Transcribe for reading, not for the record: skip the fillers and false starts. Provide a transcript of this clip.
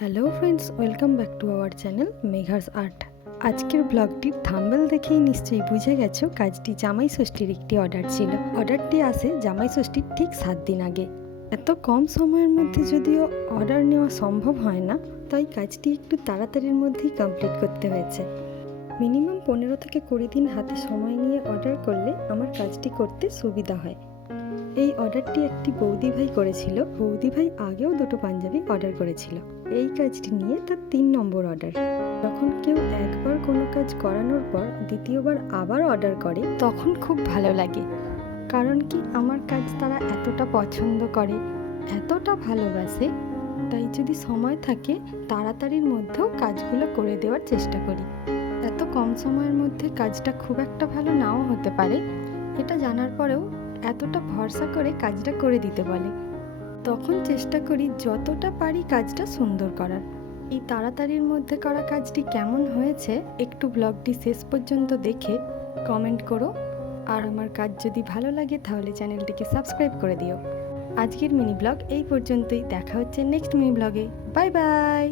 Hello friends, welcome back to our channel Megha's Art. আজকের ব্লগটির thumbnail দেখেই নিশ্চয়ই বুঝে গেছো কাজটি জামাই ষষ্ঠীর একটি অর্ডার ছিল। অর্ডারটি আসে জামাই ষষ্ঠীর ঠিক 7 দিন আগে। এত কম সময়ের মধ্যে যদিও অর্ডার নেওয়া সম্ভব হয় না, তাই কাজটি একটু তাড়াতাড়ির মধ্যেই কমপ্লিট করতে হয়েছে। মিনিমাম 15 থেকে 20 দিন হাতে সময় নিয়ে অর্ডার করলে আমার কাজটি করতে সুবিধা হয়। এই অর্ডারটি একটি বৌদি ভাই করেছিল। বৌদি ভাই আগেও দুটো পাঞ্জাবি অর্ডার করেছিল। এই কাজটি নিয়ে তার 3 নম্বর অর্ডার। যখন কেউ একবার কোনো কাজ করানোর পর দ্বিতীয়বার আবার অর্ডার করে তখন খুব ভালো লাগে। কারণ কি, আমার কাজ তারা এতটা পছন্দ করে, এতটা ভালোবাসে, তাই যদি সময় থাকে তাড়াতাড়ির মধ্যেও কাজগুলো করে দেওয়ার চেষ্টা করি। এত কম সময়ের মধ্যে কাজটা খুব একটা ভালো নাও হতে পারে, এটা জানার পরেও এতটা ভরসা করে কাজটা করে দিতে বলে। তখন চেষ্টা করি যতটা পারি কাজটা সুন্দর করার। এই তাড়াতাড়ির মধ্যে করা কাজটি কেমন হয়েছে একটু ব্লগটি শেষ পর্যন্ত দেখে কমেন্ট করো। আর আমার কাজ যদি ভালো লাগে তাহলে চ্যানেলটিকে সাবস্ক্রাইব করে দিও। আজকের মিনি ব্লগ এই পর্যন্তই। দেখা হচ্ছে নেক্সট মিনি ব্লগে। Bye bye.